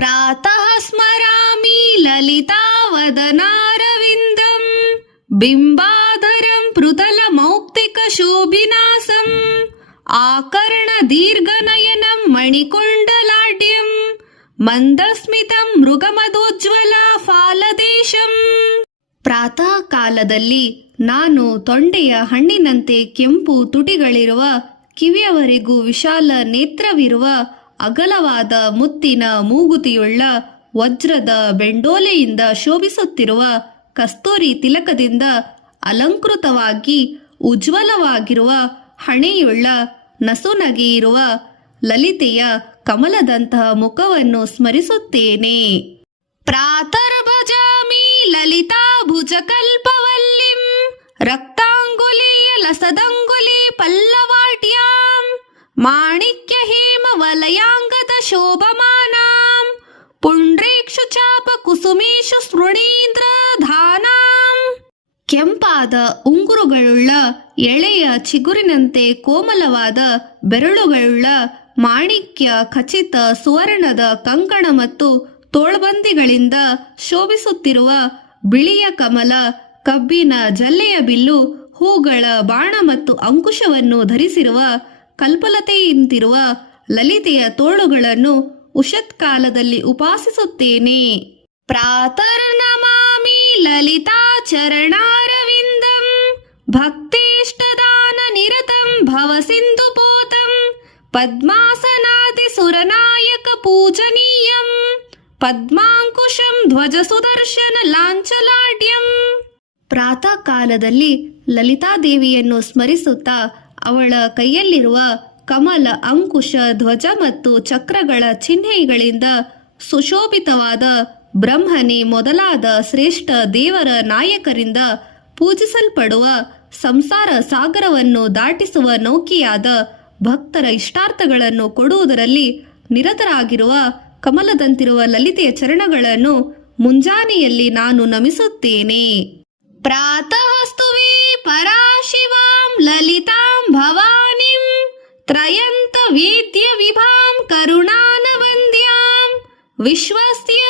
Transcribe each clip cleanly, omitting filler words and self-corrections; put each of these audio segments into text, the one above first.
ಪ್ರಾತಃ ಸ್ಮರಾಮಿ ಲಲಿತಾವದನಾರವಿಂದಂ ಬಿಂಬಾಧರಂ ಪೃತಲ ಮೌಕ್ತಿಕ ಶೋಭಿನಾಸಂ ಆಕರ್ಣ ದೀರ್ಘನಯನಂ ಮಣಿಕುಂಡಲಾಢ್ಯಂ ಮಂದಸ್ಮಿತಂ ಮೃಗಮದೋಜ್ವಲ ಫಾಲದೇಶಂ. ಪ್ರಾತಃ ಕಾಲದಲ್ಲಿ ನಾನು ತೊಂಡೆಯ ಹಣ್ಣಿನಂತೆ ಕೆಂಪು ತುಟಿಗಳಿರುವ, ಕಿವಿಯವರೆಗೂ ವಿಶಾಲ ನೇತ್ರವಿರುವ, ಅಗಲವಾದ ಮುತ್ತಿನ ಮೂಗುತಿಯುಳ್ಳ, ವಜ್ರದ ಬೆಂಡೋಲೆಯಿಂದ ಶೋಭಿಸುತ್ತಿರುವ, ಕಸ್ತೂರಿ ತಿಲಕದಿಂದ ಅಲಂಕೃತವಾಗಿ ಉಜ್ವಲವಾಗಿರುವ, ಹಣೆಯುಳ್ಳ, ನಸುನಗೆಯಿರುವ ಲಲಿತೆಯ ಕಮಲದಂತಹ ಮುಖವನ್ನು ಸ್ಮರಿಸುತ್ತೇನೆ. ಪ್ರಾತರ್ಭಜಾಮಿ ಲಲಿತಾ ಭುಜಕಲ್ಪವಲ್ಲಿಂ ರಕ್ತಾಂಗುಲೀಯ ಲಸದಂಗುಲಿ ಪಲ್ಲವಾಟ್ಯಾಂ ಮಾಣಿಕ್ಯ ಹೇಮ ವಲಯಾಂಗದ ಶೋಭಮಾನಾಂ ಪುಂಡ್ರೇಕ್ಷು ಚಾಪ ಕುಸುಮೇಶು ಸ್ಮೃಣೀಂದ್ರ ಧಾನಾಂ. ಕೆಂಪಾದ ಉಂಗುರುಗಳುಳ್ಳ, ಎಳೆಯ ಚಿಗುರಿನಂತೆ ಕೋಮಲವಾದ ಬೆರಳುಗಳುಳ್ಳ, ಮಾಣಿಕ್ಯ ಖಚಿತ ಸುವರ್ಣದ ಕಂಕಣ ಮತ್ತು ತೋಳ್ಬಂದಿಗಳಿಂದ ಶೋಭಿಸುತ್ತಿರುವ ಬಿಳಿಯ ಕಮಲ, ಕಬ್ಬಿನ ಜಲ್ಲೆಯ ಬಿಲ್ಲು, ಹೂಗಳ ಬಾಣ ಮತ್ತು ಅಂಕುಶವನ್ನು ಧರಿಸಿರುವ ಕಲ್ಪಲತೆಯಂತಿರುವ ಲಲಿತೆಯ ತೋಳುಗಳನ್ನು ಉಷತ್ಕಾಲದಲ್ಲಿ ಉಪಾಸಿಸುತ್ತೇನೆ. ಪ್ರಾತರ್ನಮಾಮಿ ಲಲಿತಾ ಚರಣಾರವಿಂದಂ ಭಕ್ತೇಷ್ಟದಾನ ನಿರತಂ ಭವಸಿಂಧುಪೋತಂ ಪದ್ಮಾಸನಾದಿ ಸುರನಾಯಕ ಪೂಜನೀಯಂ ಪದ್ಮಾಂಕುಶಂ ಧ್ವಜ ಸುದರ್ಶನ ಲಾಂಛಲಾಢ್ಯಂ. ಪ್ರಾತಃ ಕಾಲದಲ್ಲಿ ಲಲಿತಾದೇವಿಯನ್ನು ಸ್ಮರಿಸುತ್ತಾ ಅವಳ ಕೈಯಲ್ಲಿರುವ ಕಮಲ, ಅಂಕುಶ, ಧ್ವಜ ಮತ್ತು ಚಕ್ರಗಳ ಚಿಹ್ನೆಗಳಿಂದ ಸುಶೋಭಿತವಾದ ಬ್ರಹ್ಮನೇ ಮೊದಲಾದ ಶ್ರೇಷ್ಠ ದೇವರ ನಾಯಕರಿಂದ ಪೂಜಿಸಲ್ಪಡುವ, ಸಂಸಾರ ಸಾಗರವನ್ನು ದಾಟಿಸುವ ನೌಕೆಯಾದ ಭಕ್ತರ ಇಷ್ಟಾರ್ಥಗಳನ್ನು ಕೊಡುವುದರಲ್ಲಿ ನಿರತರಾಗಿರುವ ಕಮಲದಂತಿರುವ ಲಲಿತೆಯ ಚರಣಗಳನ್ನು ಮುಂಜಾನೆಯಲ್ಲಿ ನಾನು ನಮಿಸುತ್ತೇನೆ. ಪ್ರಾತಃ ಸ್ತುವೇ ಪರಾಶಿವಾಂ ಲಲಿತಾಂ ಭವಾನಿಂ ತ್ರಯಂತ ವೇದ್ಯ ವಿಭಾಂ ಕರುಣಾನವಂದ್ಯಾಂ ವಿಶ್ವಸ್ಯ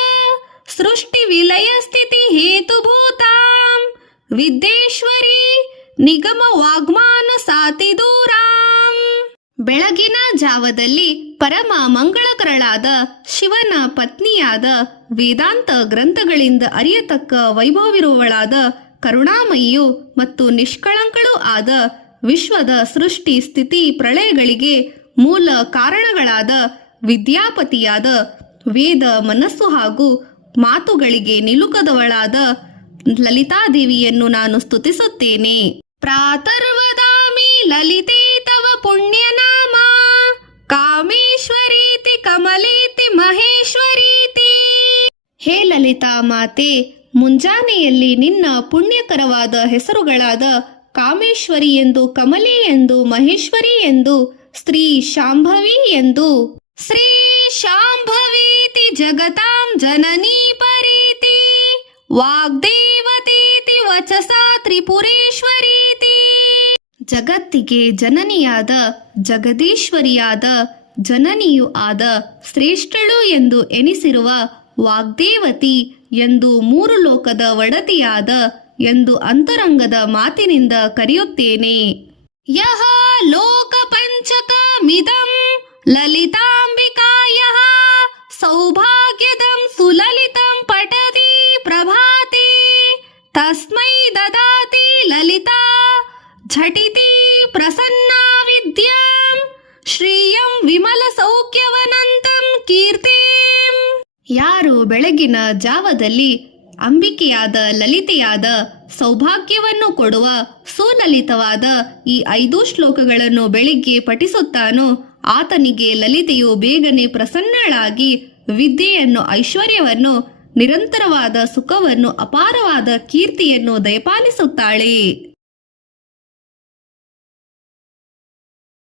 ಸೃಷ್ಟಿ ವಿಲಯ ಸ್ಥಿತಿ ಹೇತುಭೂತಾಂ ವಿದ್ಯೇಶ್ವರಿ ನಿಗಮ ವಾಗ್ಮಾನ ಸಾತಿ ದೂರಾಂ. ಬೆಳಗಿನ ಜಾವದಲ್ಲಿ ಪರಮ ಮಂಗಳಕರಳಾದ ಶಿವನ ಪತ್ನಿಯಾದ, ವೇದಾಂತ ಗ್ರಂಥಗಳಿಂದ ಅರಿಯತಕ್ಕ ವೈಭವವಿರುವವಳಾದ, ಕರುಣಾಮಯಿಯು ಮತ್ತು ನಿಷ್ಕಳಂಕಳೂ ಆದ, ವಿಶ್ವದ ಸೃಷ್ಟಿ ಸ್ಥಿತಿ ಪ್ರಳಯಗಳಿಗೆ ಮೂಲ ಕಾರಣಗಳಾದ, ವಿದ್ಯಾಪತಿಯಾದ, ವೇದ ಮನಸ್ಸು ಹಾಗೂ ಮಾತುಗಳಿಗೆ ನಿಲುಕದವಳಾದ ಲಲಿತಾದೇವಿಯನ್ನು ನಾನು ಸ್ತುತಿಸುತ್ತೇನೆ. ಪ್ರಾತರ್ವದಾಮಿ ಲಲಿತೆ ತವ ಪುಣ್ಯನಾಮ ಕಾಮೇಶ್ವರೀತಿ ಕಮಲೇತಿ ಮಹೇಶ್ವರೀತಿ. ಹೇ ಲಲಿತಾ ಮಾತೆ, ಮುಂಜಾನೆಯಲ್ಲಿ ನಿನ್ನ ಪುಣ್ಯಕರವಾದ ಹೆಸರುಗಳಾದ ಕಾಮೇಶ್ವರಿ ಎಂದು, ಕಮಲಿ ಎಂದು, ಮಹೇಶ್ವರಿ ಎಂದು, ಸ್ತ್ರೀ ಶಾಂಭವಿ ಎಂದು, ಶ್ರೀ ಶಾಂಭವೀತಿ ಜಗತಾಂ ಜನನೀ ಪರೀತಿ ವಾಗ್ದೇವತೀತಿ ವಚಸಾ ತ್ರಿಪುರೇಶ್ವರೀತಿ. ಜಗತ್ತಿಗೆ ಜನನಿಯಾದ, ಜಗದೀಶ್ವರಿಯಾದ, ಜನನಿಯೂ ಆದ, ಶ್ರೇಷ್ಠಳು ಎಂದು ಎನಿಸಿರುವ ವಾಗ್ದೇವತಿ ಎಂದು, ಮೂರು ಲೋಕದ ಒಡತಿಯಾದ ಎಂದು ಅಂತರಂಗದ ಮಾತಿನಿಂದ ಕರೆಯುತ್ತೇನೆ. ಯಹ ಲೋಕ ಪಂಚಕಮಿದಂ ಲಲಿತಾಂಬಿಕಾಯಃ ಸೌಭಾಗ್ಯದಂ ಸುಲಲಿತಂ ಪಠತಿ ಪ್ರಭಾತೆ ತಸ್ಮೈ ದದಾತಿ ಲಲಿತಾ ಝಟಿತಿ ಪ್ರಸನ್ನಾ ವಿದ್ಯಾಂ ಶ್ರೀಯಂ ವಿಮಲ ಸೌಖ್ಯವನಂತಂ ಕೀರ್ತಿಂ. ಯಾರು ಬೆಳಗಿನ ಜಾವದಲ್ಲಿ ಅಂಬಿಕೆಯಾದ, ಲಲಿತೆಯಾದ, ಸೌಭಾಗ್ಯವನ್ನು ಕೊಡುವ ಸುಲಲಿತವಾದ ಈ 5 ಶ್ಲೋಕಗಳನ್ನು ಬೆಳಿಗ್ಗೆ ಪಠಿಸುತ್ತಾನೋ ಆತನಿಗೆ ಲಲಿತೆಯು ಬೇಗನೆ ಪ್ರಸನ್ನಳಾಗಿ ವಿದ್ಯೆಯನ್ನು, ಐಶ್ವರ್ಯವನ್ನು, ನಿರಂತರವಾದ ಸುಖವನ್ನು, ಅಪಾರವಾದ ಕೀರ್ತಿಯನ್ನು ದಯಪಾಲಿಸುತ್ತಾಳೆ.